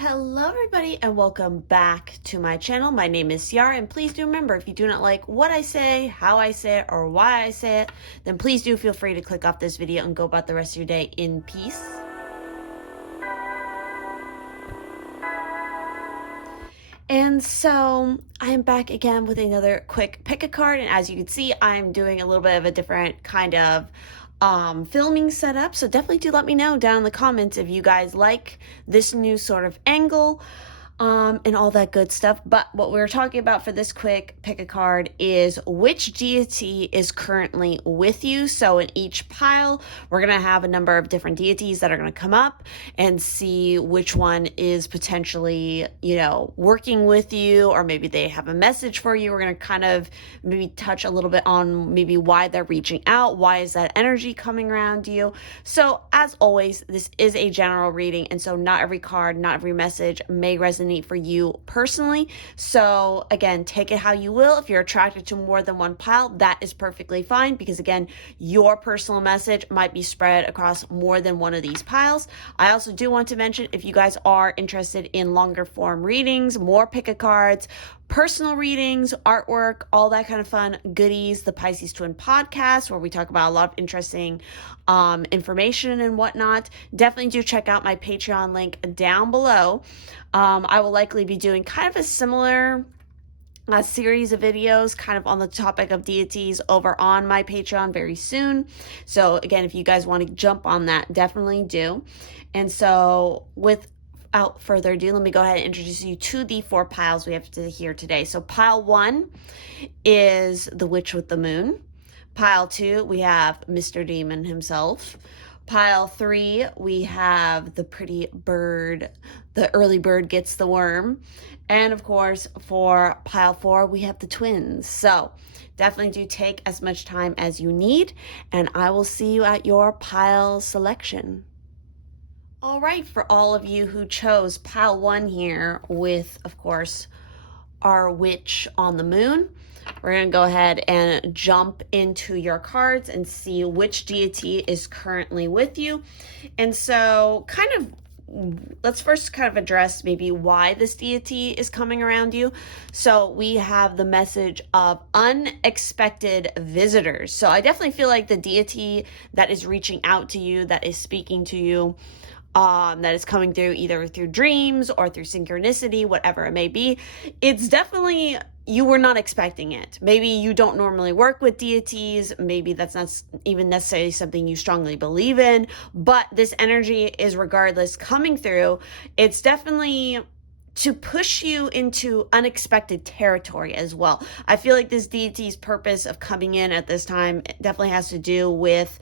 Hello everybody and welcome back to my channel. My name is Ciarra, and please do remember, if you do not like what I say, how I say it, or why I say it, then please do feel free to click off this video and go about the rest of your day in peace. And so I am back again with another quick pick a card, and as you can see, I'm doing a little bit of a different kind of filming setup, so definitely do let me know down in the comments if you guys like this new sort of angle and all that good stuff. But what we're talking about for this quick pick a card is which deity is currently with you. So in each pile, we're going to have a number of different deities that are going to come up and see which one is potentially, working with you, or maybe they have a message for you. We're going to kind of maybe touch a little bit on maybe why they're reaching out. Why is that energy coming around you? So as always, this is a general reading, and so not every card, not every message may resonate for you personally. So again, take it how you will. If you're attracted to more than one pile, that is perfectly fine, because again, your personal message might be spread across more than one of these piles. I also do want to mention, if you guys are interested in longer form readings, more pick a cards, personal readings, artwork, all that kind of fun goodies, the Pisces Twin podcast, where we talk about a lot of interesting information and whatnot, definitely do check out my Patreon link down below. I will likely be doing kind of a similar series of videos kind of on the topic of deities over on my Patreon very soon. So again, if you guys want to jump on that, definitely do. And so without further ado, let me go ahead and introduce you to the 4 piles we have here today. So pile 1 is the Witch with the Moon. Pile 2, we have Mr. Demon himself. Pile 3, we have the pretty bird, the early bird gets the worm. And of course, for pile 4, we have the twins. So definitely do take as much time as you need, and I will see you at your pile selection. All right, for all of you who chose pile 1 here with, of course, our witch on the moon, we're going to go ahead and jump into your cards and see which deity is currently with you. And so let's first kind of address maybe why this deity is coming around you. So we have the message of unexpected visitors. So I definitely feel like the deity that is reaching out to you, that is speaking to you, that is coming through either through dreams or through synchronicity, whatever it may be, it's definitely, you were not expecting it. Maybe you don't normally work with deities. Maybe that's not even necessarily something you strongly believe in, but this energy is regardless coming through. It's definitely to push you into unexpected territory as well. I feel like this deity's purpose of coming in at this time definitely has to do with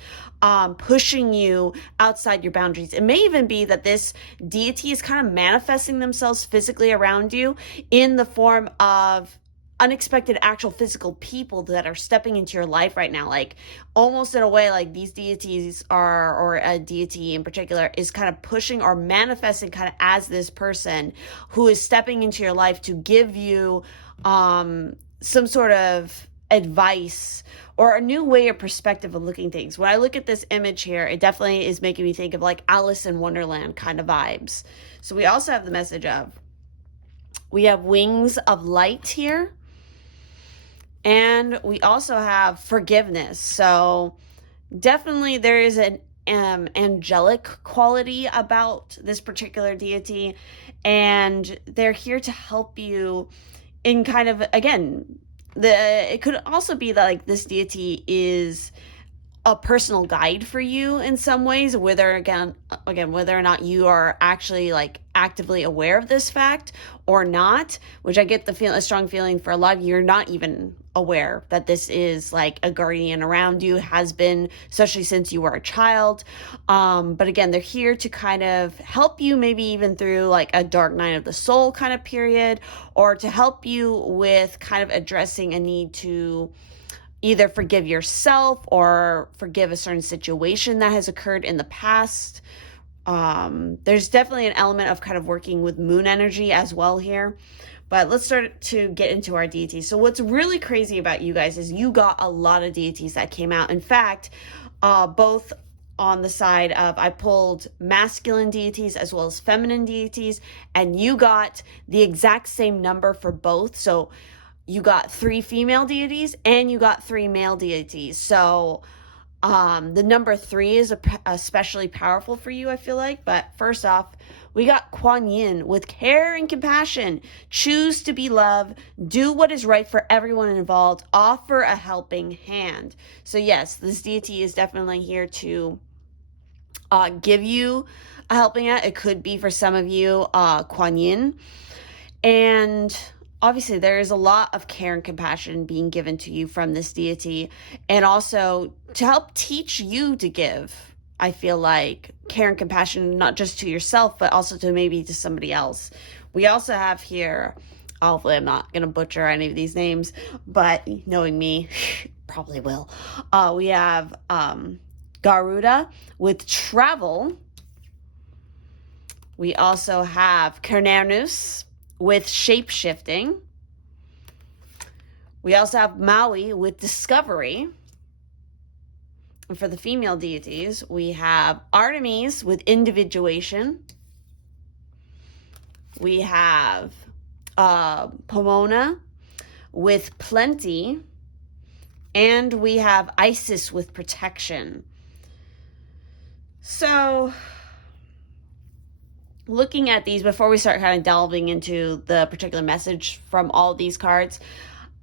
pushing you outside your boundaries. It may even be that this deity is kind of manifesting themselves physically around you in the form of unexpected actual physical people that are stepping into your life right now, like almost in a way like these deities are, or a deity in particular is kind of pushing or manifesting kind of as this person who is stepping into your life to give you some sort of advice or a new way or perspective of looking things. When I look at this image here, it definitely is making me think of like Alice in Wonderland kind of vibes. So we also have the message of, we have wings of light here. And we also have forgiveness. So definitely there is an angelic quality about this particular deity. And they're here to help you in kind of, again, it could also be that like this deity is a personal guide for you in some ways, whether or not you are actually like actively aware of this fact or not, which I get a strong feeling for a lot of you, you're not even aware that this is like a guardian around you, has been, especially since you were a child. But again, they're here to kind of help you maybe even through like a dark night of the soul kind of period, or to help you with kind of addressing a need to either forgive yourself or forgive a certain situation that has occurred in the past. There's definitely an element of kind of working with moon energy as well here. But let's start to get into our deities. So what's really crazy about you guys is you got a lot of deities that came out. In fact, both on the side of, I pulled masculine deities as well as feminine deities, and you got the exact same number for both. So you got 3 female deities and you got 3 male deities. So the number 3 is especially powerful for you, I feel like. But first off, we got Kuan Yin with care and compassion. Choose to be love. Do what is right for everyone involved. Offer a helping hand. So yes, this deity is definitely here to give you a helping hand. It could be for some of you Kuan Yin. And obviously, there is a lot of care and compassion being given to you from this deity, and also to help teach you to give, I feel like, care and compassion, not just to yourself, but also to maybe to somebody else. We also have here, hopefully I'm not going to butcher any of these names, but knowing me, probably will. We have Garuda with travel. We also have Cernunnos with shape-shifting. We also have Maui with discovery. And for the female deities, we have Artemis with individuation. We have Pomona with plenty. And we have Isis with protection. So looking at these, before we start kind of delving into the particular message from all of these cards,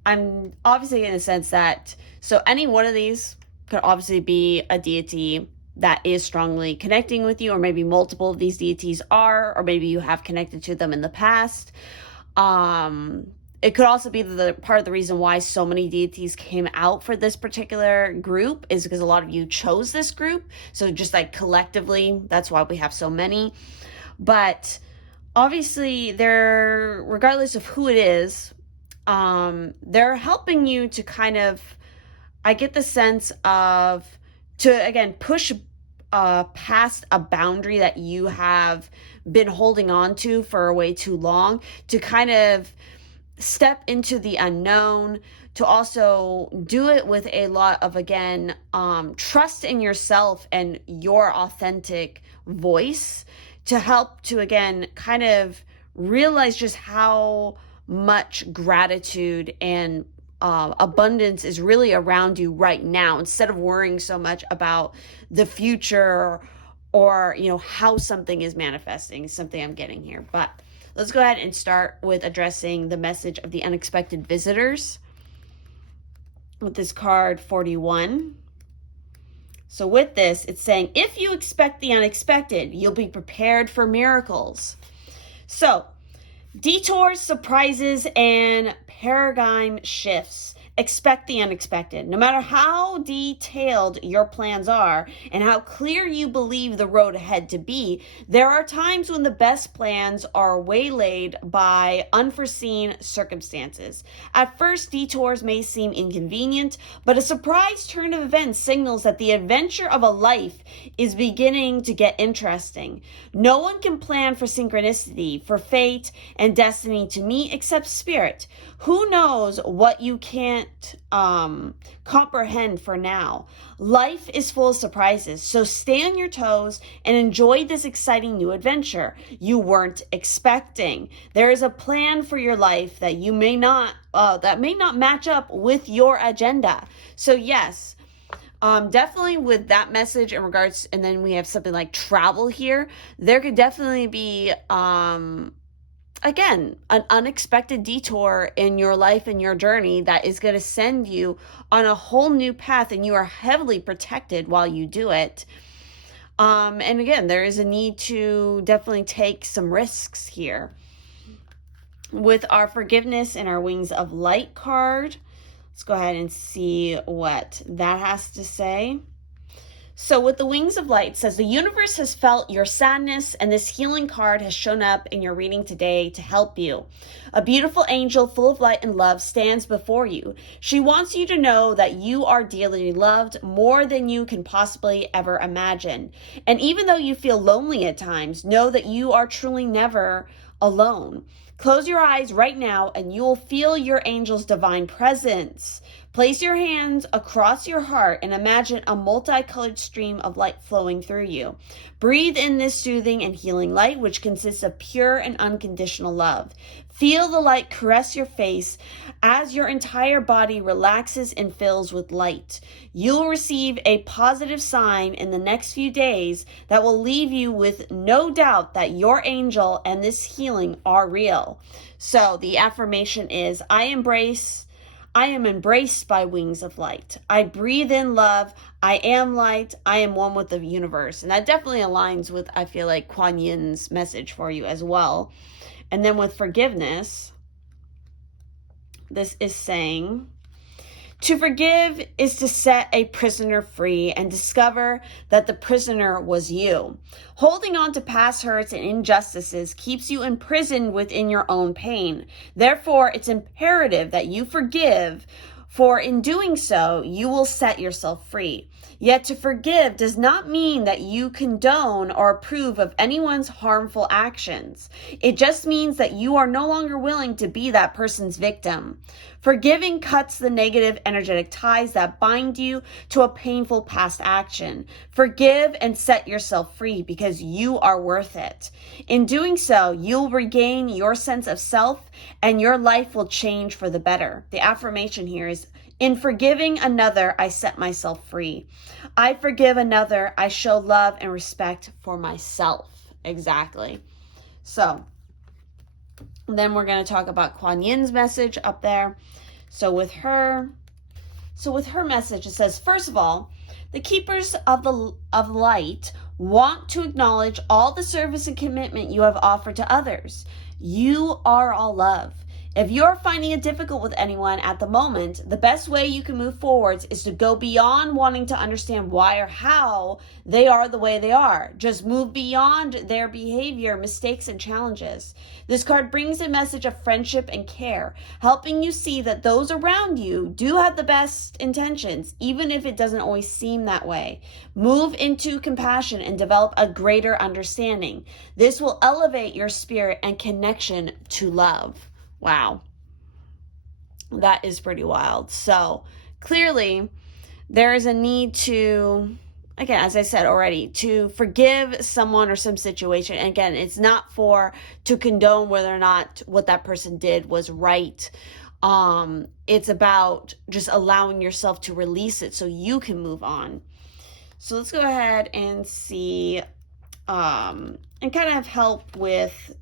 I'm obviously in a sense that, so any one of these could obviously be a deity that is strongly connecting with you, or maybe multiple of these deities are, or maybe you have connected to them in the past. It could also be the part of the reason why so many deities came out for this particular group is because a lot of you chose this group. So just like collectively, that's why we have so many. But obviously, they're, regardless of who it is, they're helping you to kind of, I get the sense of, to again push past a boundary that you have been holding on to for way too long, to kind of step into the unknown, to also do it with a lot of, again, trust in yourself and your authentic voice, to help to, again, kind of realize just how much gratitude and abundance is really around you right now, instead of worrying so much about the future or, you know, how something is manifesting, something I'm getting here. But let's go ahead and start with addressing the message of the unexpected visitors with this card 41. So with this, it's saying, if you expect the unexpected, you'll be prepared for miracles. So detours, surprises, and paradigm shifts. Expect the unexpected. No matter how detailed your plans are and how clear you believe the road ahead to be, there are times when the best plans are waylaid by unforeseen circumstances. At first, detours may seem inconvenient, but a surprise turn of events signals that the adventure of a life is beginning to get interesting. No one can plan for synchronicity, for fate and destiny to meet except spirit. Who knows what you can't comprehend for now? Life is full of surprises, so stay on your toes and enjoy this exciting new adventure you weren't expecting. There is a plan for your life that you may not match up with your agenda. So yes, definitely with that message in regards, and then we have something like travel here. There could definitely be again, an unexpected detour in your life and your journey that is going to send you on a whole new path, and you are heavily protected while you do it. And again, there is a need to definitely take some risks here. With our forgiveness and our wings of light card, let's go ahead and see what that has to say. So with the wings of light, it says the universe has felt your sadness, and this healing card has shown up in your reading today to help you. A beautiful angel full of light and love stands before you. She wants you to know that you are dearly loved, more than you can possibly ever imagine. And even though you feel lonely at times, know that you are truly never alone. Close your eyes right now and you will feel your angel's divine presence Place your hands across your heart and imagine a multicolored stream of light flowing through you. Breathe in this soothing and healing light, which consists of pure and unconditional love. Feel the light caress your face as your entire body relaxes and fills with light. You'll receive a positive sign in the next few days that will leave you with no doubt that your angel and this healing are real. So the affirmation is, I am embraced by wings of light. I breathe in love. I am light. I am one with the universe. And that definitely aligns with, I feel like, Kuan Yin's message for you as well. And then with forgiveness, this is saying, to forgive is to set a prisoner free and discover that the prisoner was you. Holding on to past hurts and injustices keeps you imprisoned within your own pain. Therefore, it's imperative that you forgive, for in doing so, you will set yourself free. Yet to forgive does not mean that you condone or approve of anyone's harmful actions. It just means that you are no longer willing to be that person's victim. Forgiving cuts the negative energetic ties that bind you to a painful past action. Forgive and set yourself free because you are worth it. In doing so, you'll regain your sense of self and your life will change for the better. The affirmation here is, in forgiving another, I set myself free. I forgive another. I show love and respect for myself. Exactly. So then we're going to talk about Kuan Yin's message up there. So with her message, it says, first of all, the keepers of light want to acknowledge all the service and commitment you have offered to others. You are all love. If you're finding it difficult with anyone at the moment, the best way you can move forwards is to go beyond wanting to understand why or how they are the way they are. Just move beyond their behavior, mistakes, and challenges. This card brings a message of friendship and care, helping you see that those around you do have the best intentions, even if it doesn't always seem that way. Move into compassion and develop a greater understanding. This will elevate your spirit and connection to love. Wow, that is pretty wild. So clearly there is a need to, again, as I said already, to forgive someone or some situation. And again, it's not to condone whether or not what that person did was right. It's about just allowing yourself to release it so you can move on. So let's go ahead and see, and kind of help with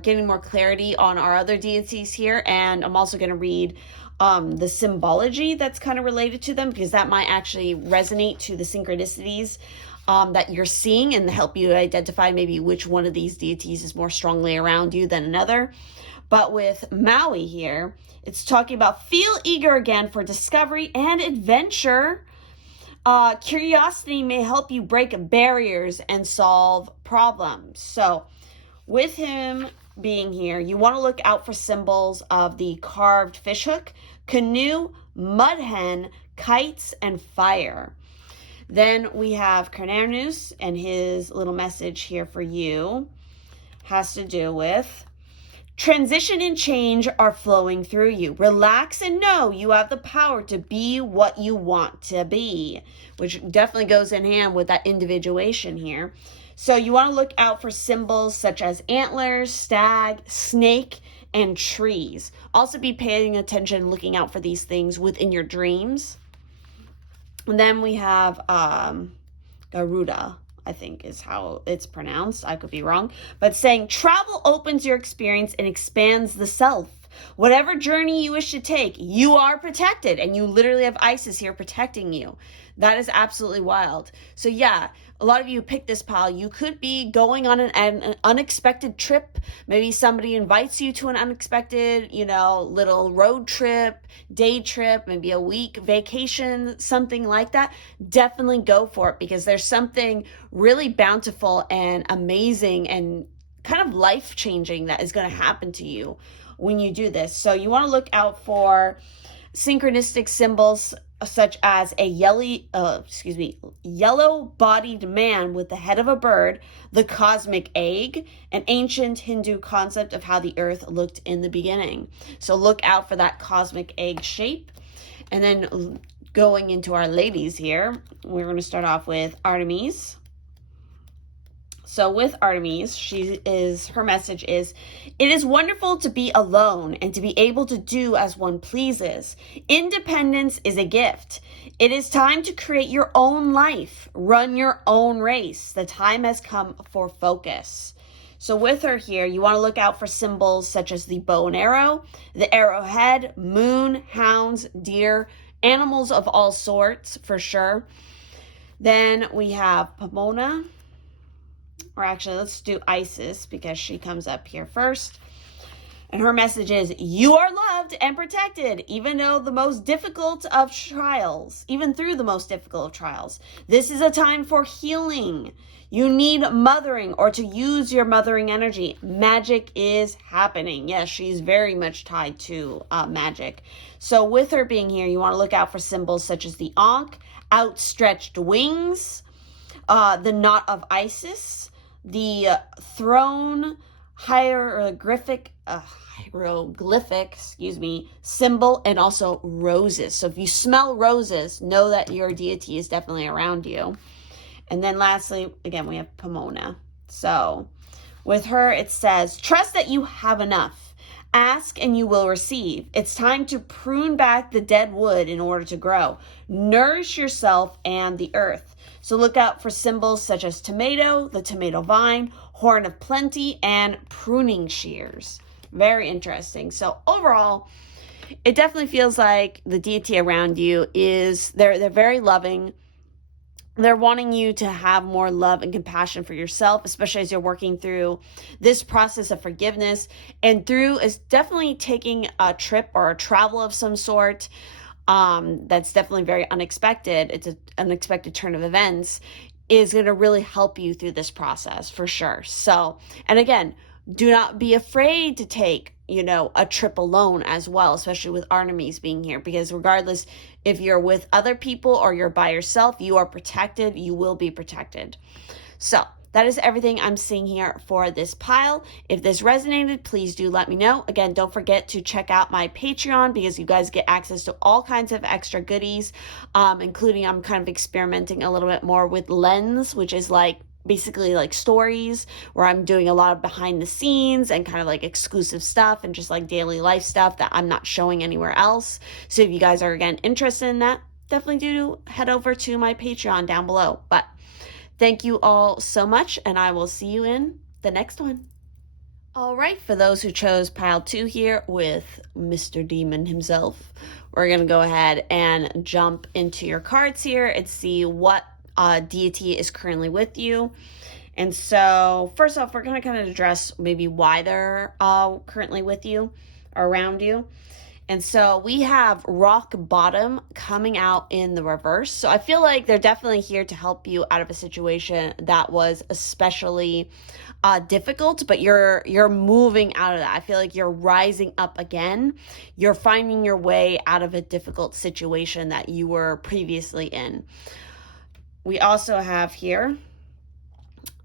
getting more clarity on our other deities here. And I'm also going to read the symbology that's kind of related to them, because that might actually resonate to the synchronicities that you're seeing and help you identify maybe which one of these deities is more strongly around you than another. But with Maui here, it's talking about feel eager again for discovery and adventure. Curiosity may help you break barriers and solve problems. So with him being here, you want to look out for symbols of the carved fishhook, canoe, mud hen, kites, and fire. Then we have Carnarnus, and his little message here for you has to do with transition and change are flowing through you. Relax and know you have the power to be what you want to be, which definitely goes in hand with that individuation here. So you want to look out for symbols such as antlers, stag, snake, and trees. Also be paying attention, looking out for these things within your dreams. And then we have Garuda, I think is how it's pronounced. I could be wrong. But saying travel opens your experience and expands the self. Whatever journey you wish to take, you are protected. And you literally have Isis here protecting you. That is absolutely wild. So yeah, a lot of you picked this pile. You could be going on an unexpected trip. Maybe somebody invites you to an unexpected, little road trip, day trip, maybe a week vacation, something like that. Definitely go for it, because there's something really bountiful and amazing and kind of life-changing that is going to happen to you when you do this. So you want to look out for synchronistic symbols such as a yellow-bodied man with the head of a bird, the cosmic egg, an ancient Hindu concept of how the earth looked in the beginning. So look out for that cosmic egg shape. And then going into our ladies here, we're going to start off with Artemis. So with Artemis, her message is, it is wonderful to be alone and to be able to do as one pleases. Independence is a gift. It is time to create your own life, run your own race. The time has come for focus. So with her here, you want to look out for symbols such as the bow and arrow, the arrowhead, moon, hounds, deer, animals of all sorts for sure. Then we have Pomona. Or actually, let's do Isis because she comes up here first. And her message is, you are loved and protected, even through the most difficult of trials. This is a time for healing. You need mothering or to use your mothering energy. Magic is happening. Yes, she's very much tied to magic. So with her being here, you want to look out for symbols such as the Ankh, outstretched wings, the knot of Isis, the throne, hieroglyphic, symbol, and also roses. So if you smell roses, know that your deity is definitely around you. And then lastly, again, we have Pomona. So with her, it says, trust that you have enough. Ask and you will receive. It's time to prune back the dead wood in order to grow. Nourish yourself and the earth. So look out for symbols such as tomato, the tomato vine, horn of plenty, and pruning shears. Very interesting. So overall, it definitely feels like the deity around you they're very loving. They're wanting you to have more love and compassion for yourself, especially as you're working through this process of forgiveness. And through is definitely taking a trip or a travel of some sort. That's definitely very unexpected. It's an unexpected turn of events is going to really help you through this process for sure. So, and again, do not be afraid to take, a trip alone as well, especially with Artemis being here, because regardless if you're with other people or you're by yourself, you are protected. You will be protected. So that is everything I'm seeing here for this pile. If this resonated, please do let me know. Again, don't forget to check out my Patreon because you guys get access to all kinds of extra goodies, including I'm kind of experimenting a little bit more with Lens, which is basically stories where I'm doing a lot of behind the scenes and kind of exclusive stuff and just daily life stuff that I'm not showing anywhere else. So if you guys are again interested in that, definitely do head over to my Patreon down below. But thank you all so much, and I will see you in the next one. All right, for those who chose pile 2 here with Mr. Demon himself, we're going to go ahead and jump into your cards here and see what deity is currently with you. And so first off, we're going to kind of address maybe why they're currently with you or around you. And so we have rock bottom coming out in the reverse. So I feel like they're definitely here to help you out of a situation that was especially difficult, but you're moving out of that. I feel like you're rising up again. You're finding your way out of a difficult situation that you were previously in. We also have here,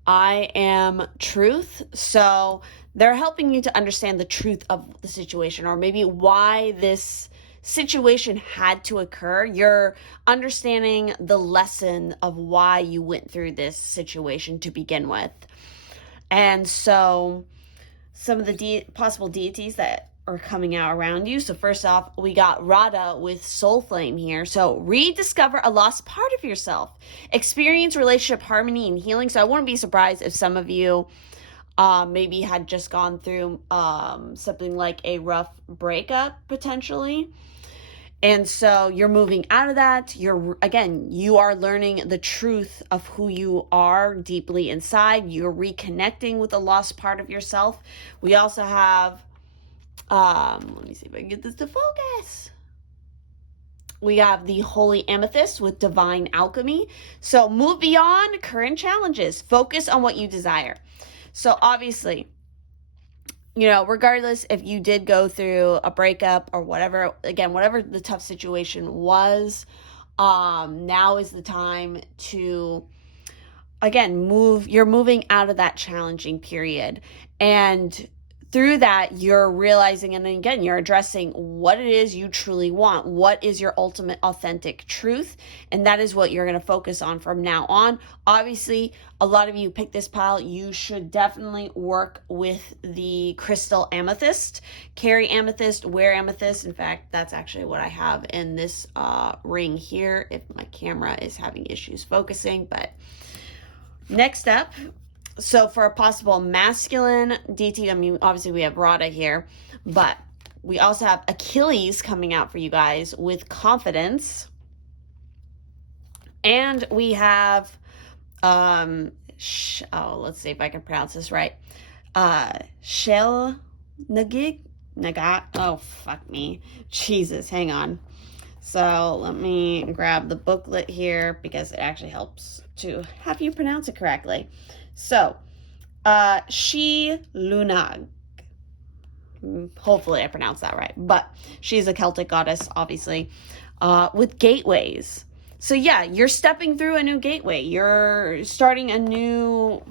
I am truth. So they're helping you to understand the truth of the situation, or maybe why this situation had to occur. You're understanding the lesson of why you went through this situation to begin with. And so some of the possible deities that are coming out around you. So first off, we got Radha with Soul Flame here. So rediscover a lost part of yourself. Experience relationship harmony and healing. So I wouldn't be surprised if some of you maybe had just gone through something like a rough breakup potentially. And so you're moving out of that. You are learning the truth of who you are deeply inside. You're reconnecting with a lost part of yourself. We also have, let me see if I can get this to focus. We have the Holy Amethyst with Divine Alchemy. So move beyond current challenges. Focus on what you desire. So obviously, regardless if you did go through a breakup or whatever, again, whatever the tough situation was, now is the time to, again, you're moving out of that challenging period. And through that, you're realizing, and then again, you're addressing what it is you truly want. What is your ultimate authentic truth? And that is what you're going to focus on from now on. Obviously, a lot of you pick this pile. You should definitely work with the crystal amethyst. Carry amethyst, wear amethyst. In fact, that's actually what I have in this ring here, if my camera is having issues focusing. But next up, so for a possible masculine deity, I mean, obviously we have Radha here, but we also have Achilles coming out for you guys with confidence. And we have, let's see if I can pronounce this right. Nagat. Oh, fuck me. Jesus, hang on. So let me grab the booklet here because it actually helps to have you pronounce it correctly. So, She Lunag. Hopefully I pronounced that right. But she's a Celtic goddess, obviously, with gateways. So yeah, you're stepping through a new gateway. You're starting a new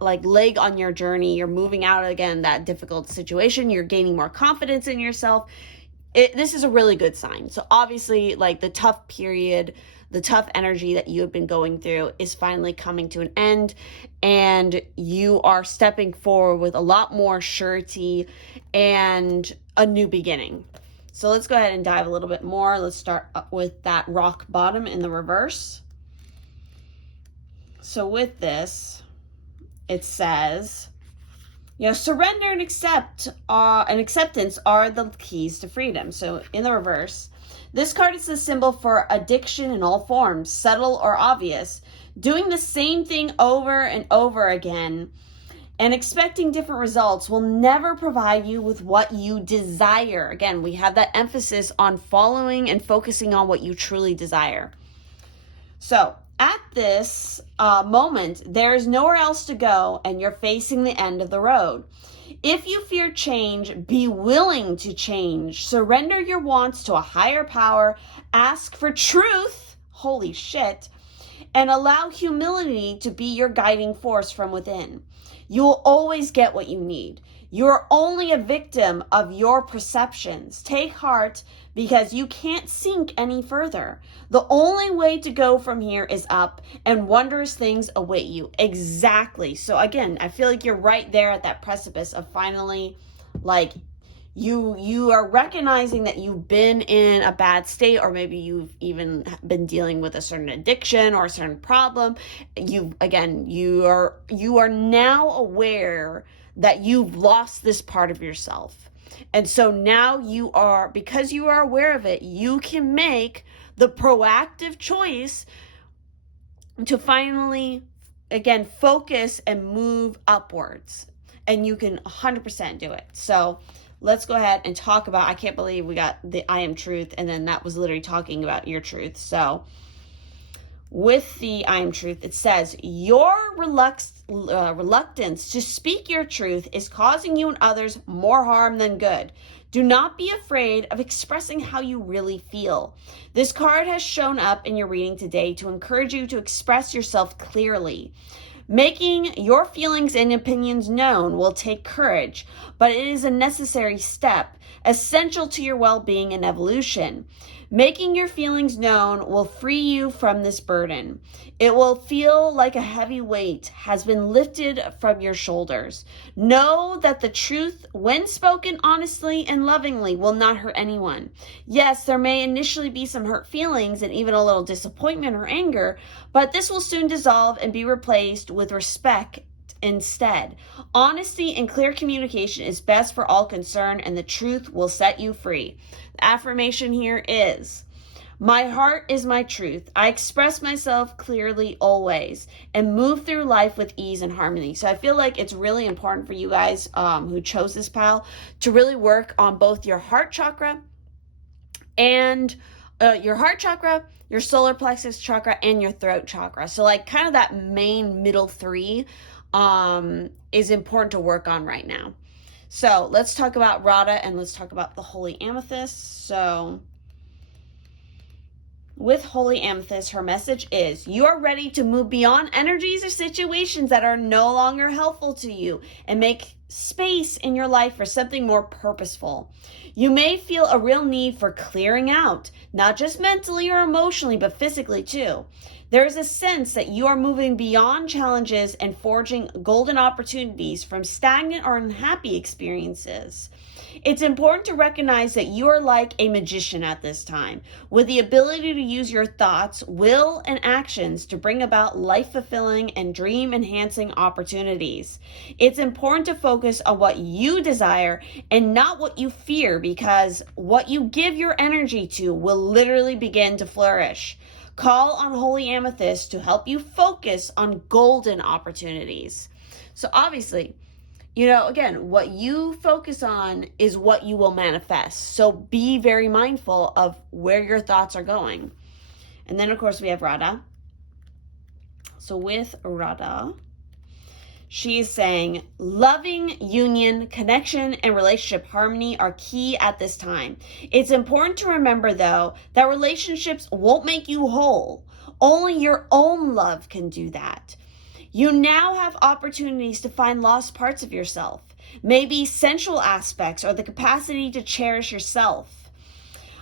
leg on your journey. You're moving out again that difficult situation. You're gaining more confidence in yourself. This is a really good sign. So obviously, like, the tough period, the tough energy that you have been going through is finally coming to an end, and you are stepping forward with a lot more surety and a new beginning. So let's go ahead and dive a little bit more. Let's start up with that rock bottom in the reverse. So with this, it says, surrender and acceptance are the keys to freedom. So in the reverse, this card is the symbol for addiction in all forms, subtle or obvious. Doing the same thing over and over again and expecting different results will never provide you with what you desire. Again, we have that emphasis on following and focusing on what you truly desire. So at this moment, there is nowhere else to go, and you're facing the end of the road. If you fear change, be willing to change. Surrender your wants to a higher power. Ask for truth. Holy shit. And allow humility to be your guiding force from within. You will always get what you need. You are only a victim of your perceptions. Take heart, because you can't sink any further. The only way to go from here is up, and wondrous things await you. Exactly. So again, I feel like you're right there at that precipice of finally, like, you are recognizing that you've been in a bad state, or maybe you've even been dealing with a certain addiction or a certain problem. You are now aware that you've lost this part of yourself. And so now because you are aware of it, you can make the proactive choice to finally, again, focus and move upwards. And you can 100% do it. So let's go ahead and talk about, I can't believe we got the I am truth, and then that was literally talking about your truth. So with the I am truth, it says, your reluctance to speak your truth is causing you and others more harm than good. Do not be afraid of expressing how you really feel. This card has shown up in your reading today to encourage you to express yourself clearly. Making your feelings and opinions known will take courage, but it is a necessary step, essential to your well-being and evolution. Making your feelings known will free you from this burden. It will feel like a heavy weight has been lifted from your shoulders. Know that the truth, when spoken honestly and lovingly, will not hurt anyone. Yes, there may initially be some hurt feelings and even a little disappointment or anger, but this will soon dissolve and be replaced with respect instead. Honesty and clear communication is best for all concerned, and the truth will set you free. The affirmation here is, my heart is my truth. I express myself clearly always and move through life with ease and harmony. So I feel like it's really important for you guys who chose this pile to really work on both your heart chakra and your solar plexus chakra, and your throat chakra. So like kind of that main middle three is important to work on right now. So let's talk about Radha, and let's talk about the Holy Amethyst. So with Holy Amethyst, her message is, you are ready to move beyond energies or situations that are no longer helpful to you and make space in your life for something more purposeful. You may feel a real need for clearing out, not just mentally or emotionally, but physically too. There is a sense that you are moving beyond challenges and forging golden opportunities from stagnant or unhappy experiences. It's important to recognize that you are like a magician at this time, with the ability to use your thoughts, will, and actions to bring about life-fulfilling and dream-enhancing opportunities. It's important to focus on what you desire and not what you fear, because what you give your energy to will literally begin to flourish. Call on Holy Amethyst to help you focus on golden opportunities. So obviously, again, what you focus on is what you will manifest. So be very mindful of where your thoughts are going. And then, of course, we have Radha. So with Radha, she is saying, loving, union, connection, and relationship harmony are key at this time. It's important to remember, though, that relationships won't make you whole. Only your own love can do that. You now have opportunities to find lost parts of yourself, maybe sensual aspects or the capacity to cherish yourself.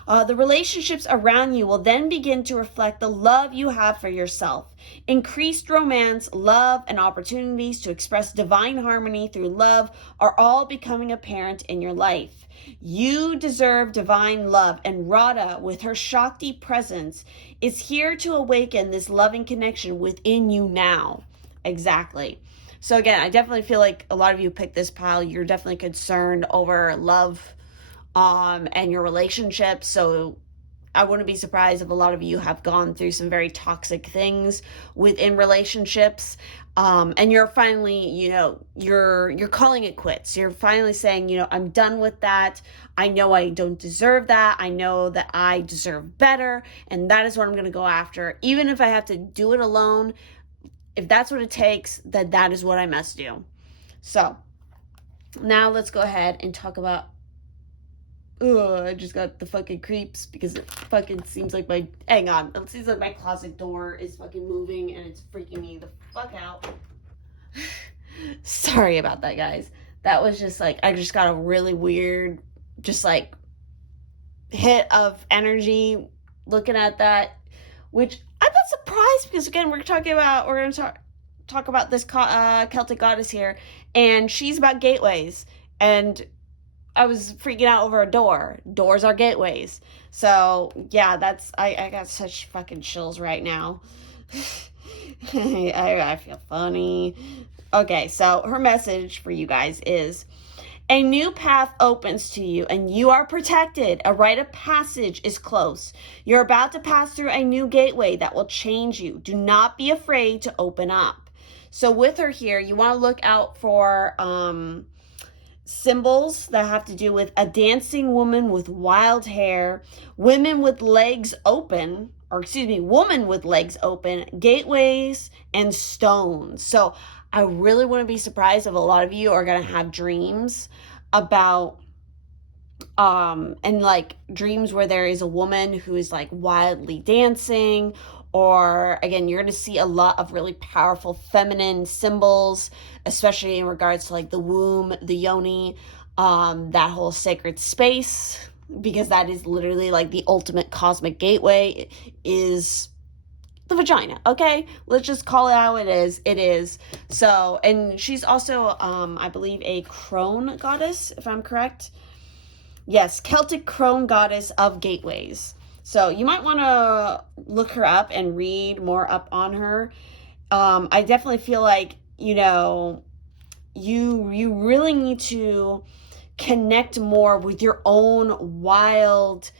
The relationships around you will then begin to reflect the love you have for yourself. Increased romance, love, and opportunities to express divine harmony through love are all becoming apparent in your life. You deserve divine love, and Radha, with her Shakti presence, is here to awaken this loving connection within you now. Exactly. So again, I definitely feel like a lot of you picked this pile. You're definitely concerned over love and your relationships. So I wouldn't be surprised if a lot of you have gone through some very toxic things within relationships. And you're finally, you're calling it quits. You're finally saying, I'm done with that. I know I don't deserve that. I know that I deserve better. And that is what I'm going to go after. Even if I have to do it alone, if that's what it takes, then that is what I must do. So now let's go ahead and talk about, I just got the fucking creeps because it fucking seems like hang on. It seems like my closet door is fucking moving and it's freaking me the fuck out. Sorry about that, guys. That was just like, I just got a really weird, just like hit of energy looking at that, which I'm not surprised because again, we're going to talk about this Celtic goddess here, and she's about gateways, and I was freaking out over a door. Doors are gateways. So yeah, I got such fucking chills right now. I feel funny. Okay, so her message for you guys is, a new path opens to you and you are protected. A rite of passage is close. You're about to pass through a new gateway that will change you. Do not be afraid to open up. So with her here, you want to look out for symbols that have to do with a dancing woman with wild hair, women with legs open, woman with legs open, gateways, and stones. So I really wouldn't be surprised if a lot of you are going to have dreams about, and like dreams where there is a woman who is like wildly dancing, or again, you're going to see a lot of really powerful feminine symbols, especially in regards to like the womb, the yoni, that whole sacred space, because that is literally like the ultimate cosmic gateway is the vagina. Okay, let's just call it how it is. It is. So, and she's also I believe a crone goddess, if I'm correct. Yes, Celtic crone goddess of gateways. So you might want to look her up and read more up on her. I definitely feel like, you really need to connect more with your own wild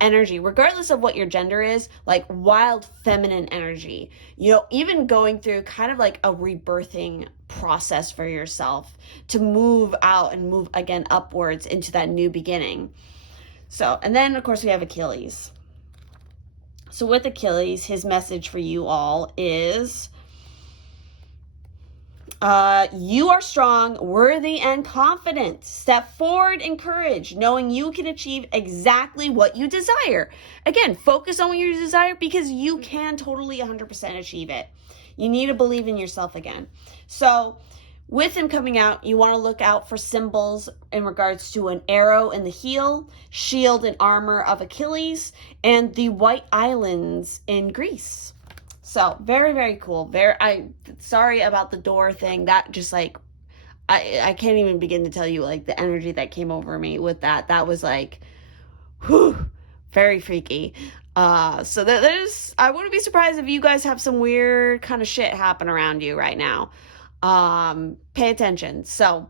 energy, regardless of what your gender is, like wild feminine energy, even going through kind of like a rebirthing process for yourself to move out and move again upwards into that new beginning. So, and then of course we have Achilles. So with Achilles, his message for you all is, you are strong, worthy, and confident. Step forward in courage, knowing you can achieve exactly what you desire. Again, focus on what you desire because you can totally 100% achieve it. You need to believe in yourself again. So With him coming out, you want to look out for symbols in regards to an arrow in the heel, shield and armor of Achilles, and the White Islands in Greece. So very, very cool. Sorry about the door thing. That just like, I can't even begin to tell you like the energy that came over me with that. That was like, whew, very freaky. So there's, I wouldn't be surprised if you guys have some weird kind of shit happen around you right now. Pay attention. So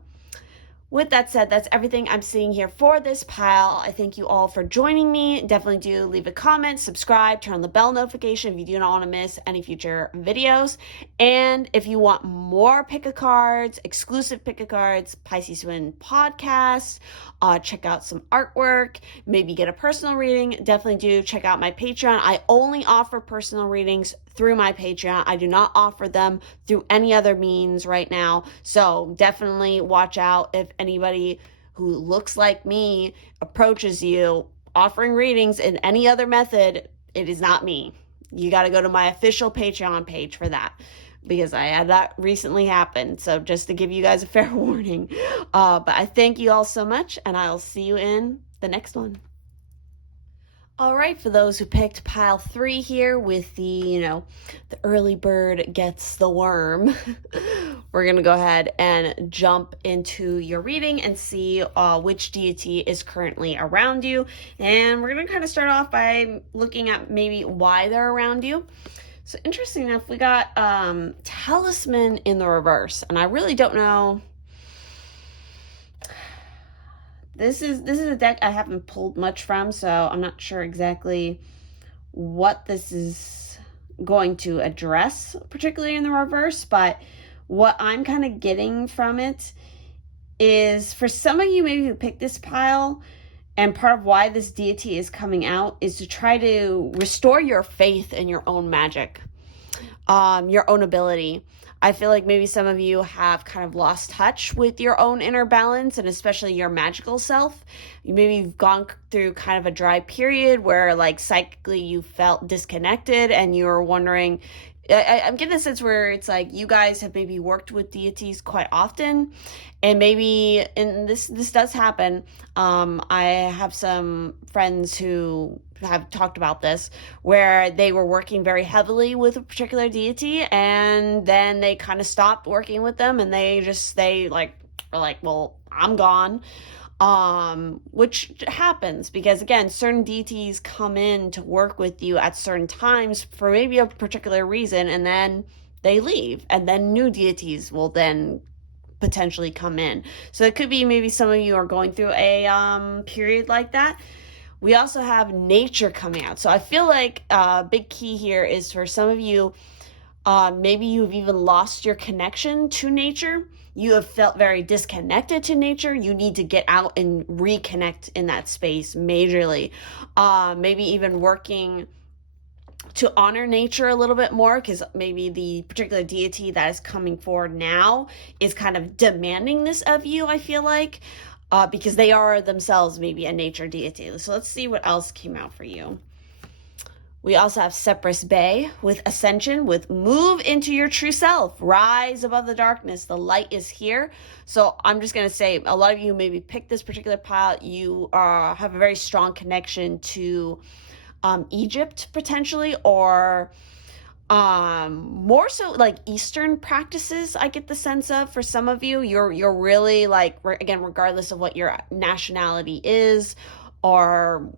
with that said, that's everything I'm seeing here for this pile. I thank you all for joining me. Definitely do leave a comment, subscribe, turn on the bell notification if you do not want to miss any future videos. And if you want more pick-a-cards, exclusive pick-a-cards, Pisces Twin podcast, check out some artwork, maybe get a personal reading, definitely do check out my Patreon. I only offer personal readings through my Patreon. I do not offer them through any other means right now. So definitely watch out if anybody who looks like me approaches you offering readings in any other method. It is not me. You got to go to my official Patreon page for that, because I had that recently happen. So just to give you guys a fair warning. But I thank you all so much, and I'll see you in the next one. All right, for those who picked pile 3 here with the, the early bird gets the worm, we're going to go ahead and jump into your reading and see which deity is currently around you. And we're going to kind of start off by looking at maybe why they're around you. So interesting enough, we got Talisman in the reverse, and I really don't know. This is a deck I haven't pulled much from, so I'm not sure exactly what this is going to address, particularly in the reverse, but what I'm kind of getting from it is, for some of you maybe who picked this pile, and part of why this deity is coming out is to try to restore your faith in your own magic, your own ability. I feel like maybe some of you have kind of lost touch with your own inner balance, and especially your magical self. Maybe you've gone through kind of a dry period where like psychically you felt disconnected, and you were wondering, I'm getting a sense where it's like you guys have maybe worked with deities quite often, and maybe, and this does happen. I have some friends who have talked about this, where they were working very heavily with a particular deity, and then they kind of stopped working with them, and they were like, well, I'm gone. Which happens because, again, certain deities come in to work with you at certain times for maybe a particular reason, and then they leave, and then new deities will then potentially come in. So it could be maybe some of you are going through a period like that. We also have nature coming out. So I feel like a big key here is for some of you, maybe you've even lost your connection to nature. You have felt very disconnected to nature. You need to get out and reconnect in that space majorly. Maybe even working to honor nature a little bit more, because maybe the particular deity that is coming forward now is kind of demanding this of you, I feel like, because they are themselves maybe a nature deity. So let's see what else came out for you. We also have Cypress Bay with Ascension, with move into your true self, rise above the darkness. The light is here. So I'm just going to say, a lot of you maybe picked this particular pile. You have a very strong connection to Egypt potentially, or more so like Eastern practices. I get the sense of, for some of you, you're really like, again, regardless of what your nationality is, or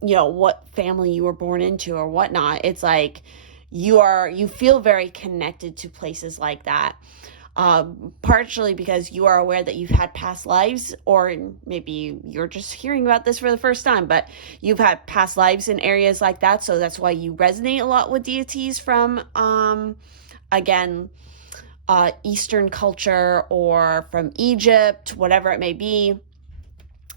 what family you were born into or whatnot, it's like you feel very connected to places like that, partially because you are aware that you've had past lives, or maybe you're just hearing about this for the first time, but you've had past lives in areas like that. So that's why you resonate a lot with deities from again, Eastern culture, or from Egypt, whatever it may be.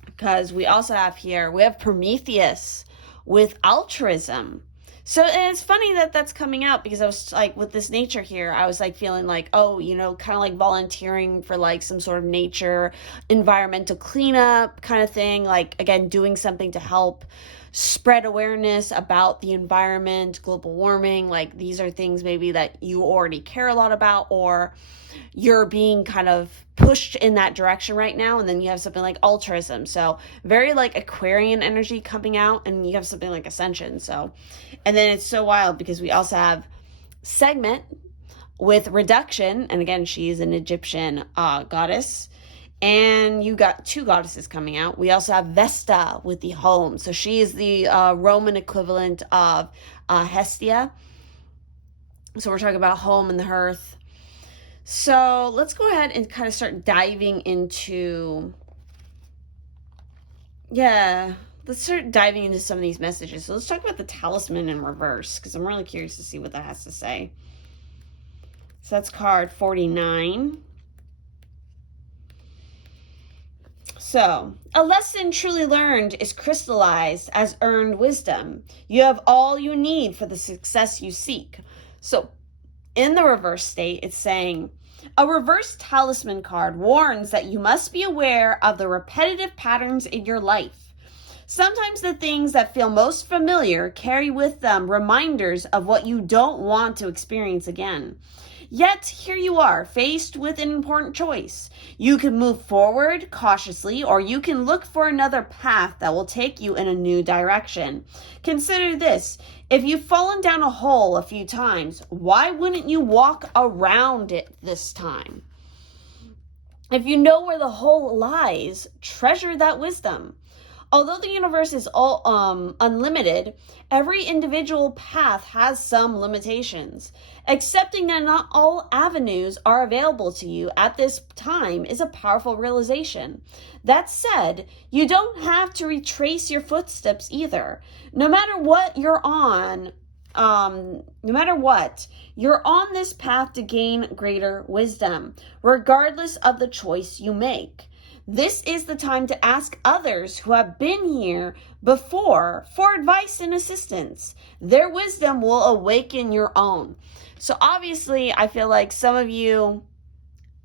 Because we also have here, we have Prometheus with altruism. So it's funny that that's coming out, because I was like, with this nature here, I was like feeling like, oh, kind of like volunteering for like some sort of nature, environmental cleanup kind of thing. Like, again, doing something to help spread awareness about the environment, global warming. Like, these are things maybe that you already care a lot about, or you're being kind of pushed in that direction right now. And then you have something like altruism. So very like Aquarian energy coming out, and you have something like ascension. So, and then it's so wild because we also have segment with reduction. And again, she's an Egyptian goddess. And you got two goddesses coming out. We also have Vesta with the home. So she is the Roman equivalent of Hestia. So we're talking about home and the hearth. So let's go ahead and kind of start diving into, let's start diving into some of these messages. So let's talk about the talisman in reverse, because I'm really curious to see what that has to say. So that's card 49. So, a lesson truly learned is crystallized as earned wisdom. You have all you need for the success you seek. So, in the reverse state, it's saying, a reverse talisman card warns that you must be aware of the repetitive patterns in your life. Sometimes the things that feel most familiar carry with them reminders of what you don't want to experience again. Yet, here you are, faced with an important choice. You can move forward cautiously, or you can look for another path that will take you in a new direction. Consider this. If you've fallen down a hole a few times, why wouldn't you walk around it this time? If you know where the hole lies, treasure that wisdom. Although the universe is all unlimited, every individual path has some limitations. Accepting that not all avenues are available to you at this time is a powerful realization. That said, you don't have to retrace your footsteps either. No matter what you're on, you're on this path to gain greater wisdom, regardless of the choice you make. This is the time to ask others who have been here before for advice and assistance. Their wisdom will awaken your own. So obviously, I feel like some of you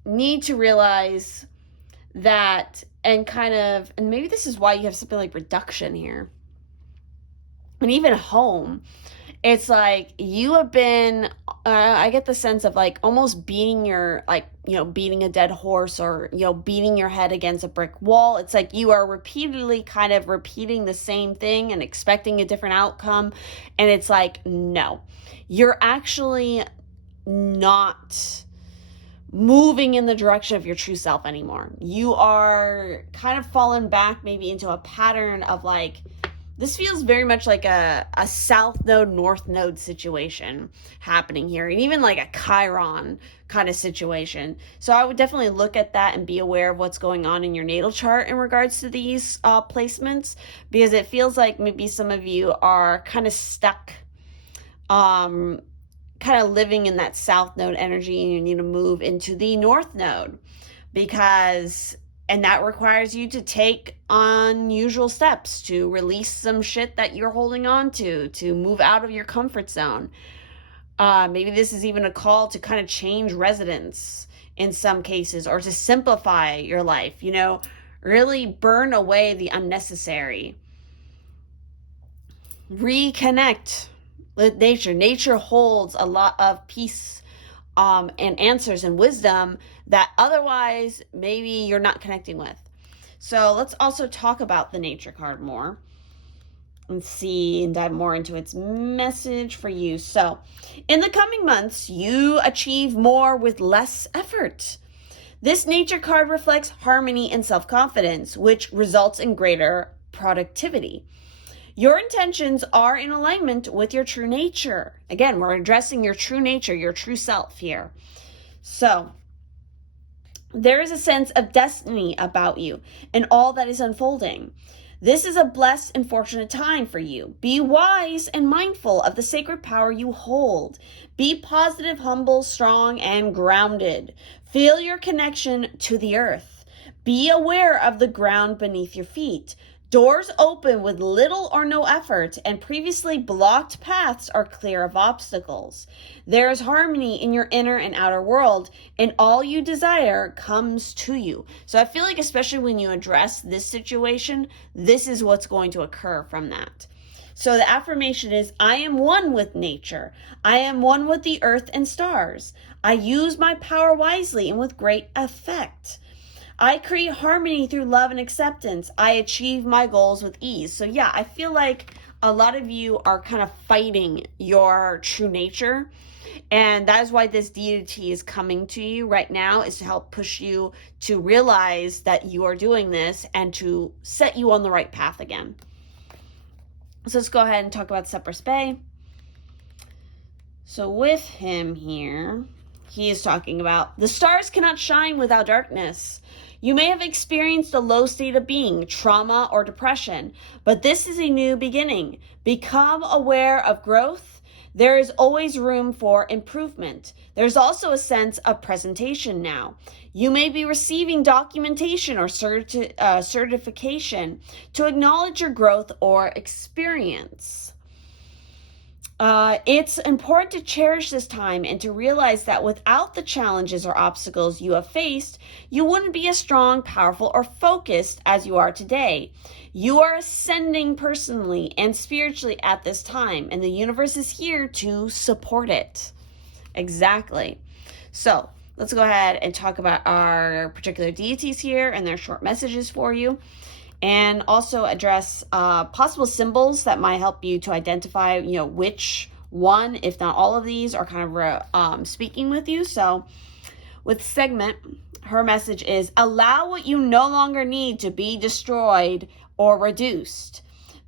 need to realize that, and maybe this is why you have something like reduction here. And even home. It's like you have been, I get the sense of like almost beating beating a dead horse, or, beating your head against a brick wall. It's like you are repeatedly kind of repeating the same thing and expecting a different outcome. And it's like, no, you're actually not moving in the direction of your true self anymore. You are kind of fallen back maybe into a pattern of like, this feels very much like a south node, north node situation happening here, and even like a Chiron kind of situation. So I would definitely look at that and be aware of what's going on in your natal chart in regards to these placements, because it feels like maybe some of you are kind of stuck, kind of living in that south node energy, and you need to move into the north node, and that requires you to take unusual steps to release some shit that you're holding on to move out of your comfort zone. Maybe this is even a call to kind of change residence in some cases, or to simplify your life, really burn away the unnecessary. Reconnect with nature. Nature holds a lot of peace and answers and wisdom that otherwise maybe you're not connecting with. So let's also talk about the nature card more and dive more into its message for you. So in the coming months, you achieve more with less effort. This nature card reflects harmony and self-confidence, which results in greater productivity. Your intentions are in alignment with your true nature. Again, we're addressing your true nature, your true self here. So there is a sense of destiny about you and all that is unfolding. This is a blessed and fortunate time for you. Be wise and mindful of the sacred power you hold. Be positive, humble, strong, and grounded. Feel your connection to the earth. Be aware of the ground beneath your feet. Doors open with little or no effort, and previously blocked paths are clear of obstacles. There is harmony in your inner and outer world, and all you desire comes to you. So I feel like especially when you address this situation, this is what's going to occur from that. So the affirmation is, I am one with nature. I am one with the earth and stars. I use my power wisely and with great effect. I create harmony through love and acceptance. I achieve my goals with ease. So yeah, I feel like a lot of you are kind of fighting your true nature. And that is why this deity is coming to you right now, is to help push you to realize that you are doing this and to set you on the right path again. So let's go ahead and talk about Cypress Bay. So with him here, he is talking about, the stars cannot shine without darkness. You may have experienced a low state of being, trauma, or depression, but this is a new beginning. Become aware of growth. There is always room for improvement. There's also a sense of presentation now. You may be receiving documentation or certification to acknowledge your growth or experience. It's important to cherish this time and to realize that without the challenges or obstacles you have faced, you wouldn't be as strong, powerful, or focused as you are today. You are ascending personally and spiritually at this time, and the universe is here to support it. Exactly. So let's go ahead and talk about our particular deities here and their short messages for you. And also address possible symbols that might help you to identify, which one, if not all of these, are kind of speaking with you. So with Segment, her message is, allow what you no longer need to be destroyed or reduced.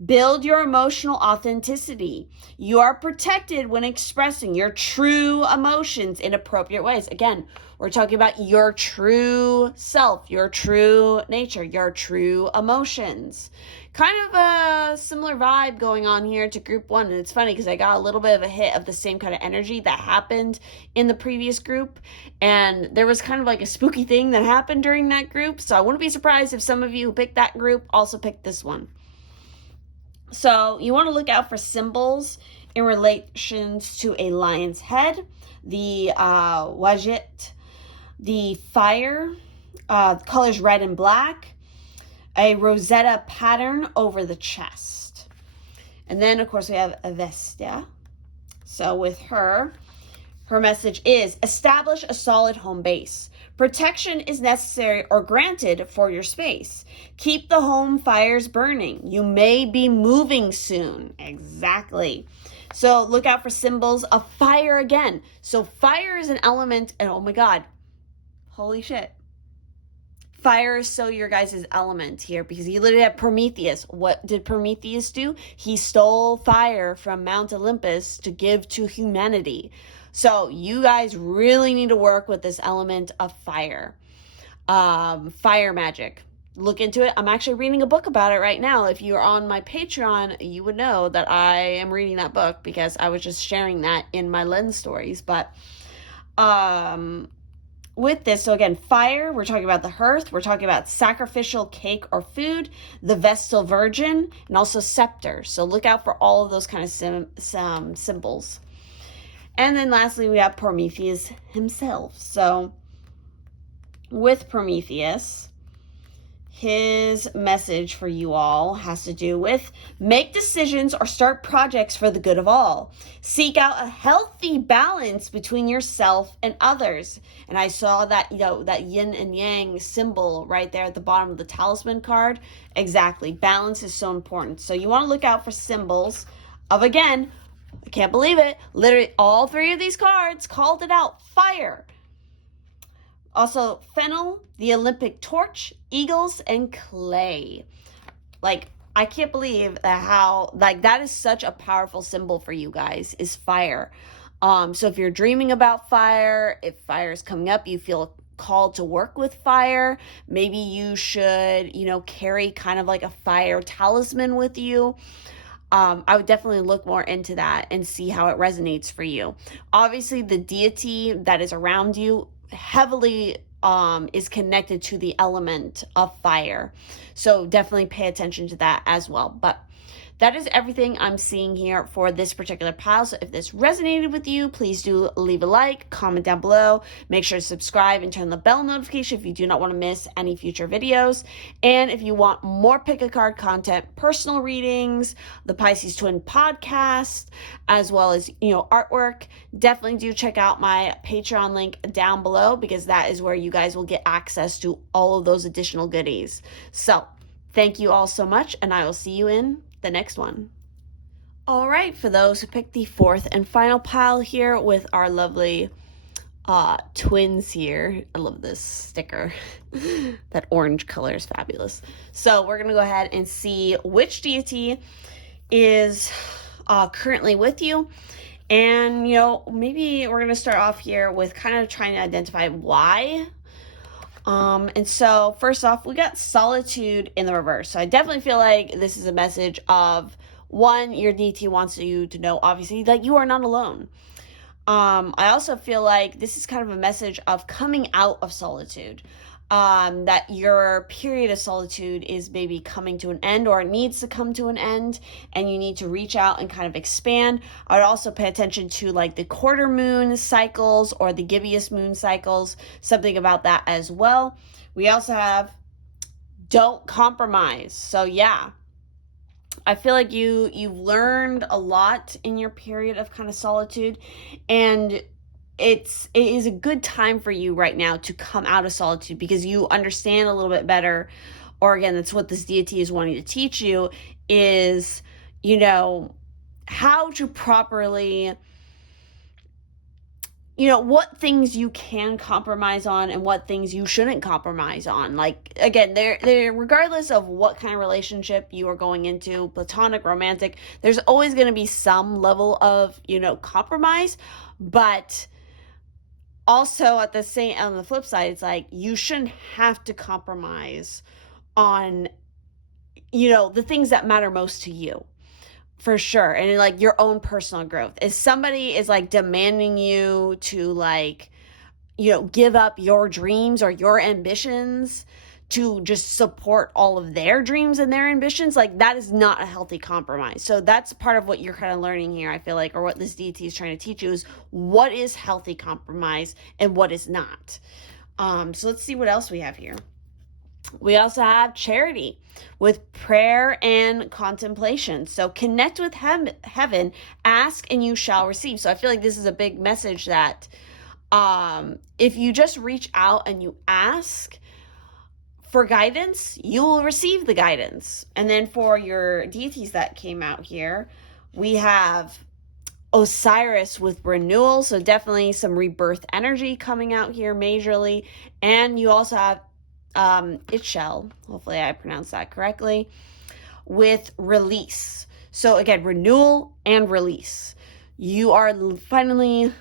Build your emotional authenticity. You are protected when expressing your true emotions in appropriate ways. Again, we're talking about your true self, your true nature, your true emotions. Kind of a similar vibe going on here to group one. And it's funny because I got a little bit of a hit of the same kind of energy that happened in the previous group. And there was kind of like a spooky thing that happened during that group. So I wouldn't be surprised if some of you who picked that group also picked this one. So you want to look out for symbols in relations to a lion's head, the Wajit, the fire, colors red and black, a Rosetta pattern over the chest. And then, of course, we have Avestia. So with her message is, establish a solid home base. Protection is necessary or granted for your space. Keep the home fires burning. You may be moving soon. Exactly. So look out for symbols of fire again. So fire is an element, and oh my God, holy shit. Fire is so your guys' element here, because you literally have Prometheus. What did Prometheus do? He stole fire from Mount Olympus to give to humanity. So you guys really need to work with this element of fire. Fire magic. Look into it. I'm actually reading a book about it right now. If you're on my Patreon, you would know that I am reading that book because I was just sharing that in my Lens stories. But with this, so again, fire, we're talking about the hearth, we're talking about sacrificial cake or food, the Vestal Virgin, and also scepter. So look out for all of those kind of symbols. And then lastly, we have Prometheus himself. So with Prometheus, his message for you all has to do with make decisions or start projects for the good of all. Seek out a healthy balance between yourself and others. And I saw that, that yin and yang symbol right there at the bottom of the talisman card. Exactly. Balance is so important. So you want to look out for symbols of, again, I can't believe it, literally all three of these cards called it out. Fire. Also, fennel, the Olympic torch, eagles, and clay. Like, I can't believe that is such a powerful symbol for you guys, is fire. So if you're dreaming about fire, if fire is coming up, you feel called to work with fire, maybe you should, carry kind of like a fire talisman with you. I would definitely look more into that and see how it resonates for you. Obviously, the deity that is around you heavily is connected to the element of fire. So definitely pay attention to that as well. But that is everything I'm seeing here for this particular pile. So if this resonated with you, please do leave a like, comment down below, make sure to subscribe and turn the bell notification if you do not want to miss any future videos. And if you want more pick a card content, personal readings, the Pisces Twin podcast, as well as, artwork, definitely do check out my Patreon link down below, because that is where you guys will get access to all of those additional goodies. So thank you all so much, and I will see you in the next one. All right, for those who picked the fourth and final pile here with our lovely twins here. I love this sticker. That orange color is fabulous. So we're going to go ahead and see which deity is currently with you. And, maybe we're going to start off here with kind of trying to identify why. And so first off, we got solitude in the reverse. So I definitely feel like this is a message of, one, your deity wants you to know, obviously, that you are not alone. I also feel like this is kind of a message of coming out of solitude. That your period of solitude is maybe coming to an end, or it needs to come to an end, and you need to reach out and kind of expand. I would also pay attention to like the quarter moon cycles or the gibbous moon cycles, something about that as well. We also have don't compromise. So yeah, I feel like you've learned a lot in your period of kind of solitude, and it is a good time for you right now to come out of solitude, because you understand a little bit better, or again, that's what this deity is wanting to teach you, is, how to properly, what things you can compromise on and what things you shouldn't compromise on. Like, again, they're regardless of what kind of relationship you are going into, platonic, romantic, there's always going to be some level of, compromise, but also on the flip side, it's like you shouldn't have to compromise on, the things that matter most to you, for sure. And like your own personal growth. If somebody is like demanding you to like, give up your dreams or your ambitions to just support all of their dreams and their ambitions, like that is not a healthy compromise. So that's part of what you're kind of learning here, I feel like, or what this deity is trying to teach you, is what is healthy compromise and what is not. So let's see what else we have here. We also have charity with prayer and contemplation. So connect with heaven, ask and you shall receive. So I feel like this is a big message that if you just reach out and you ask for guidance, you will receive the guidance. And then for your deities that came out here, we have Osiris with renewal. So definitely some rebirth energy coming out here majorly. And you also have Itchel, hopefully I pronounced that correctly, with release. So again, renewal and release. You are finally,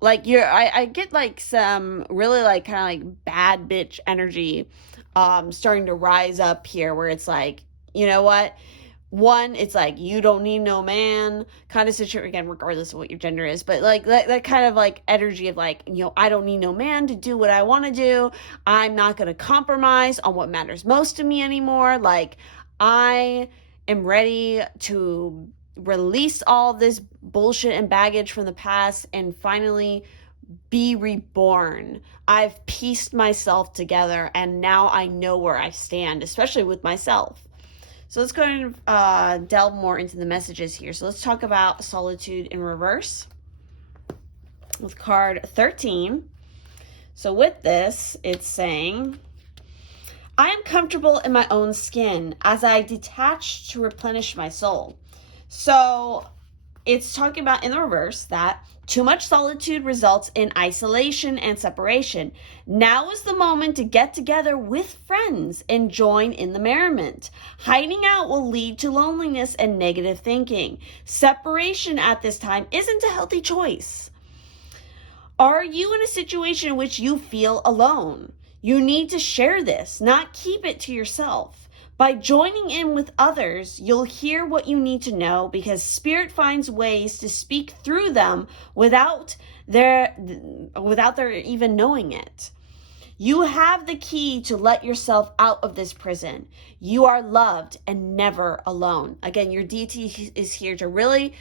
like, I get like some really like kind of like bad bitch energy starting to rise up here, where it's like, you know what? One, it's like, you don't need no man kind of situation, again, regardless of what your gender is, but like that kind of like energy of like, I don't need no man to do what I want to do. I'm not going to compromise on what matters most to me anymore. Like, I am ready to release all this bullshit and baggage from the past and finally be reborn. I've pieced myself together and now I know where I stand, especially with myself. So let's go and delve more into the messages here. So let's talk about solitude in reverse with card 13. So with this, it's saying, I am comfortable in my own skin as I detach to replenish my soul. So it's talking about in the reverse that too much solitude results in isolation and separation. Now is the moment to get together with friends and join in the merriment. Hiding out will lead to loneliness and negative thinking. Separation at this time isn't a healthy choice. Are you in a situation in which you feel alone? You need to share this, not keep it to yourself. By joining in with others, you'll hear what you need to know because Spirit finds ways to speak through them without their even knowing it. You have the key to let yourself out of this prison. You are loved and never alone. Again, your deity is here to really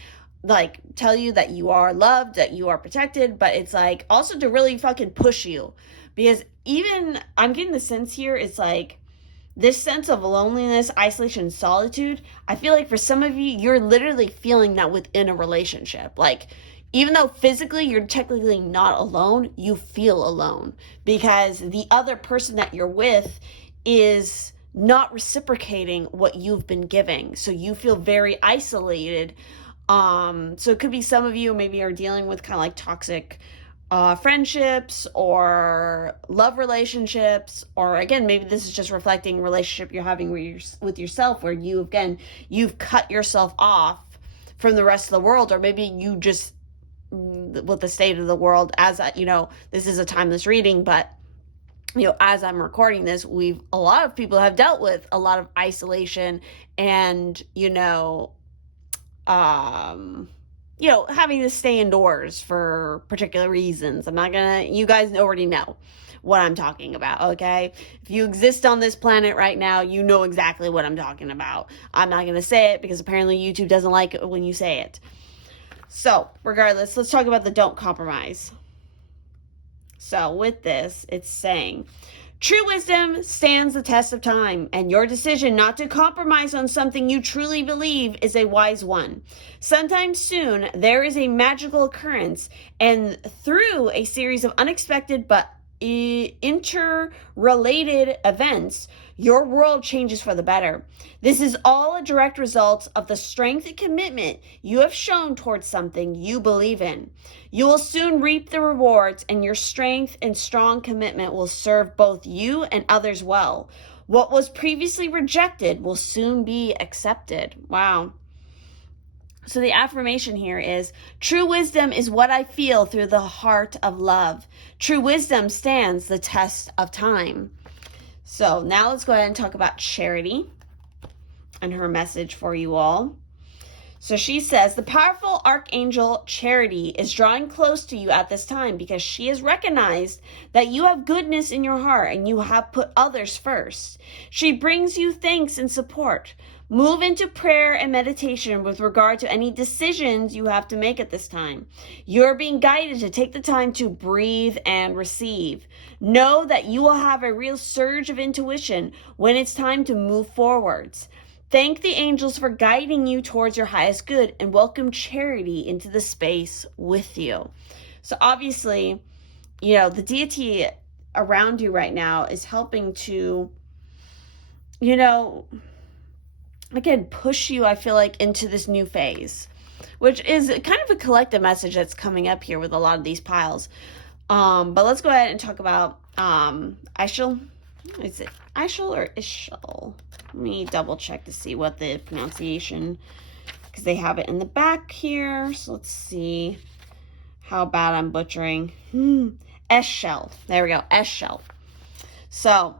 like tell you that you are loved, that you are protected, but it's like also to really fucking push you. Because even I'm getting the sense here, it's like this sense of loneliness, isolation, solitude. I feel like for some of you, you're literally feeling that within a relationship. Like, even though physically you're technically not alone, you feel alone because the other person that you're with is not reciprocating what you've been giving. So you feel very isolated. So it could be some of you maybe are dealing with kind of like toxic friendships or love relationships, or again, maybe this is just reflecting relationship you're having with yourself, where you've cut yourself off from the rest of the world, or maybe you just with the state of the world as this is a timeless reading, but as I'm recording this, a lot of people have dealt with a lot of isolation and having to stay indoors for particular reasons. You guys already know what I'm talking about, okay? If you exist on this planet right now, you know exactly what I'm talking about. I'm not gonna say it because apparently YouTube doesn't like it when you say it. So, regardless, let's talk about the don't compromise. So, with this, it's saying, true wisdom stands the test of time, and your decision not to compromise on something you truly believe is a wise one. Sometime soon, there is a magical occurrence, and through a series of unexpected but interrelated events, your world changes for the better. This is all a direct result of the strength and commitment you have shown towards something you believe in. You will soon reap the rewards, and your strength and strong commitment will serve both you and others well. What was previously rejected will soon be accepted. Wow. So the affirmation here is, true wisdom is what I feel through the heart of love. True wisdom stands the test of time. So now let's go ahead and talk about Charity and her message for you all. So she says, the powerful Archangel Charity is drawing close to you at this time because she has recognized that you have goodness in your heart and you have put others first. She brings you thanks and support. Move into prayer and meditation with regard to any decisions you have to make at this time. You're being guided to take the time to breathe and receive. Know that you will have a real surge of intuition when it's time to move forwards. Thank the angels for guiding you towards your highest good and welcome Charity into the space with you. So obviously, the deity around you right now is helping to, again, push you, I feel like, into this new phase, which is kind of a collective message that's coming up here with a lot of these piles. But let's go ahead and talk about Ishel. Is it Ishel or Ishel? Let me double check to see what the pronunciation, because they have it in the back here. So let's see how bad I'm butchering. Eschel. There we go. Eschel. So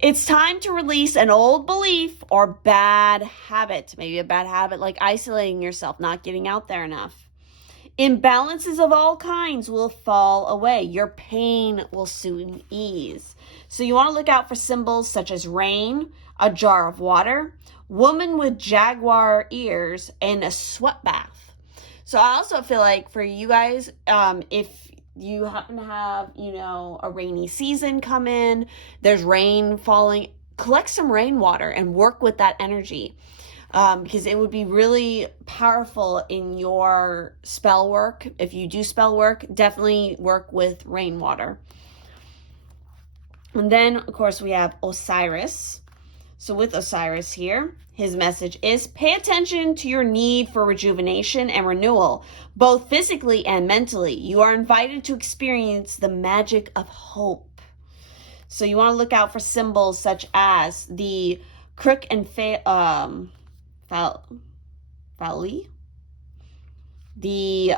it's time to release an old belief or bad habit. Maybe a bad habit like isolating yourself, not getting out there enough. Imbalances of all kinds will fall away. Your pain will soon ease. So you want to look out for symbols such as rain, a jar of water, woman with jaguar ears, and a sweat bath. So I also feel like for you guys, if you happen to have, a rainy season come in, there's rain falling, collect some rainwater and work with that energy. Because it would be really powerful in your spell work. If you do spell work, definitely work with rainwater. And then, of course, we have Osiris. So with Osiris here, his message is, pay attention to your need for rejuvenation and renewal, both physically and mentally. You are invited to experience the magic of hope. So you want to look out for symbols such as the crook and Fali, the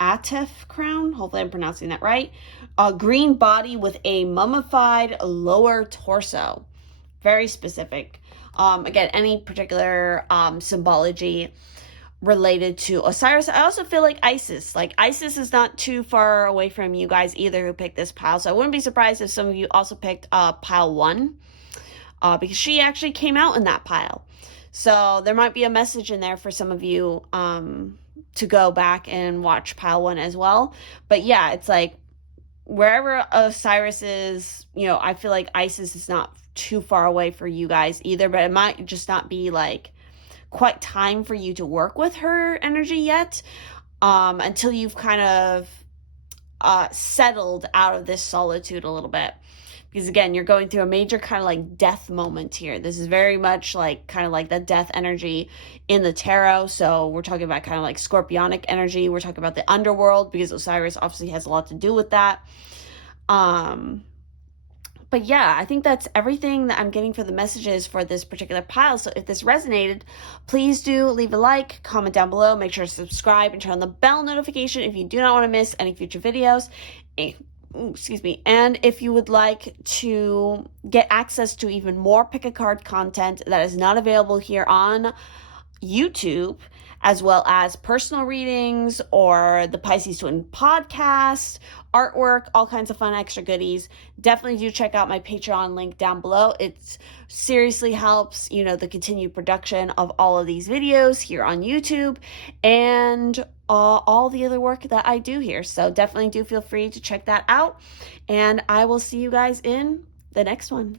Atef crown, hopefully I'm pronouncing that right, a green body with a mummified lower torso. Very specific. Again, any particular symbology related to Osiris. I also feel like Isis. Like, Isis is not too far away from you guys either who picked this pile. So I wouldn't be surprised if some of you also picked pile 1. Because she actually came out in that pile. So there might be a message in there for some of you to go back and watch pile 1 as well. But yeah, it's like wherever Osiris is, I feel like Isis is not too far away for you guys either, but it might just not be like quite time for you to work with her energy yet, until you've kind of settled out of this solitude a little bit. Because again, you're going through a major kind of like death moment here. This is very much like kind of like the death energy in the tarot. So we're talking about kind of like scorpionic energy. We're talking about the underworld because Osiris obviously has a lot to do with that. But yeah, I think that's everything that I'm getting for the messages for this particular pile. So if this resonated, please do leave a like, comment down below, make sure to subscribe and turn on the bell notification if you do not want to miss any future videos. Excuse me. And if you would like to get access to even more pick a card content that is not available here on YouTube, as well as personal readings or the Pisces Twin podcast, artwork, all kinds of fun extra goodies, definitely do check out my Patreon link down below. It seriously helps, the continued production of all of these videos here on YouTube and all the other work that I do here. So definitely do feel free to check that out. And I will see you guys in the next one.